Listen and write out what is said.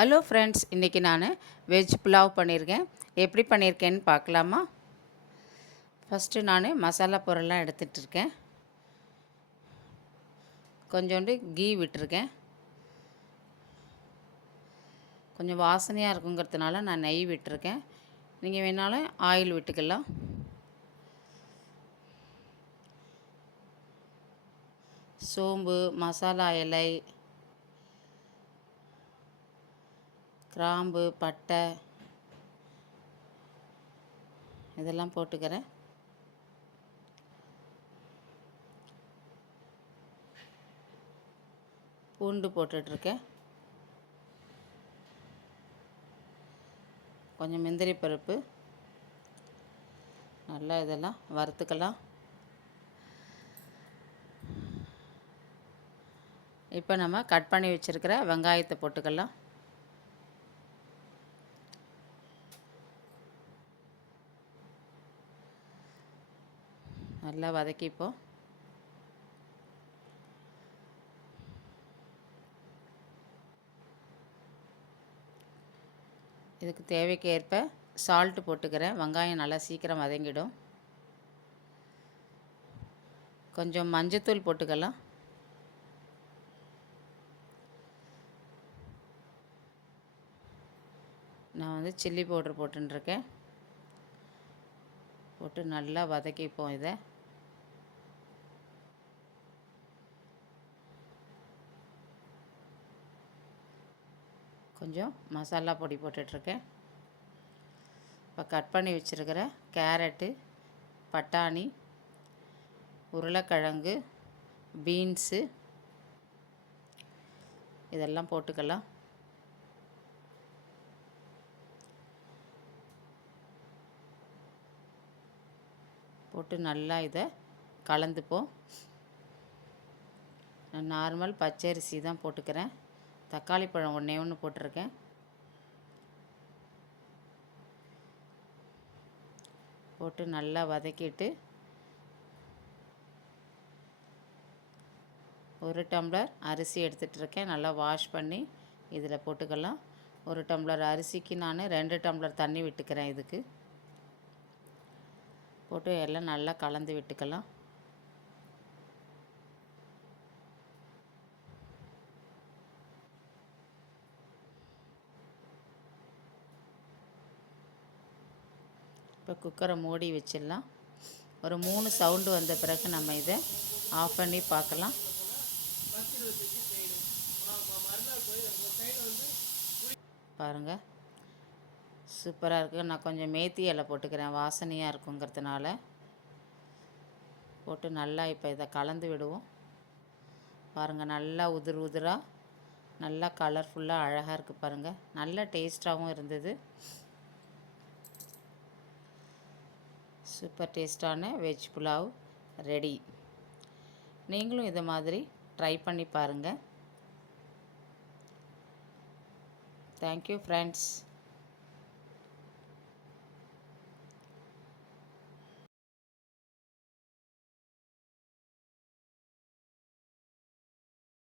Hello friends, இன்றைக்கி non veg pulao பண்ணியிருக்கேன். எப்படி பண்ணியிருக்கேன்னு பார்க்கலாமா? ஃபஸ்ட்டு நான் மசாலா பொருள்லாம் எடுத்துகிட்டு இருக்கேன். கொஞ்சோண்டு கீ விட்டுருக்கேன். கொஞ்சம் வாசனையாக இருக்குங்கிறதுனால நான் நெய் விட்டுருக்கேன். நீங்கள் வேணாலும் ஆயில் விட்டுக்கலாம். சோம்பு, மசாலா இலை, கிராம்பு, பட்டை இதெல்லாம் போட்டுக்கிறேன். பூண்டு போட்டுட்ருக்கேன். கொஞ்சம் முந்திரி பருப்பு, நல்லா இதெல்லாம் வறுத்துக்கலாம். இப்போ நம்ம கட் பண்ணி வச்சுருக்கிற வெங்காயத்தை போட்டுக்கலாம். நல்லா வதக்கிப்போம். இதுக்கு தேவைக்கேற்ப சால்ட்டு போட்டுக்கிறேன். வெங்காயம் நல்லா சீக்கிரம் வதங்கிடும். கொஞ்சம் மஞ்சத்தூள் போட்டுக்கலாம். நான் வந்து சில்லி பவுடர் போட்டுருக்கேன். போட்டு நல்லா வதக்கிப்போம். இதை கொஞ்சம் மசாலா பொடி போட்டுட்ருக்கேன். இப்போ கட் பண்ணி வச்சுருக்கிற கேரட்டு, பட்டாணி, உருளைக்கிழங்கு, பீன்ஸு இதெல்லாம் போட்டுக்கலாம். போட்டு நல்லா இதை கலந்துப்போம். நான் நார்மல் பச்சரிசி தான் போட்டுக்கிறேன். தக்காளி பழம் ஒன்று போட்டிருக்கேன். போட்டு நல்லா வதக்கிட்டு 1 டம்ளர் அரிசி எடுத்துகிட்ருக்கேன். நல்லா வாஷ் பண்ணி இதில் போட்டுக்கலாம். 1 டம்ளர் அரிசிக்கு நான் 2 டம்ளர் தண்ணி விட்டுக்கிறேன். இதுக்கு போட்டு எல்லாம் நல்லா கலந்து விட்டுக்கலாம். இப்போ குக்கரை மூடி வச்சிடலாம். ஒரு 3 சவுண்டு வந்த பிறகு நம்ம இதை ஆஃப் பண்ணி பார்க்கலாம். பாருங்கள், சூப்பராக இருக்குது. நான் கொஞ்சம் மேத்தி இலை போட்டுக்கிறேன், வாசனையாக இருக்குங்கிறதுனால. போட்டு நல்லா இப்போ இதை கலந்து விடுவோம். பாருங்கள், நல்லா உதிர் உதிராக நல்லா கலர்ஃபுல்லாக அழகாக இருக்குது. பாருங்கள், நல்ல டேஸ்ட்டாகவும் இருந்தது. சூப்பர் டேஸ்டான வெஜ் புலாவ் ரெடி. நீங்களும் இதை மாதிரி ட்ரை பண்ணி பாருங்கள். Thank you friends.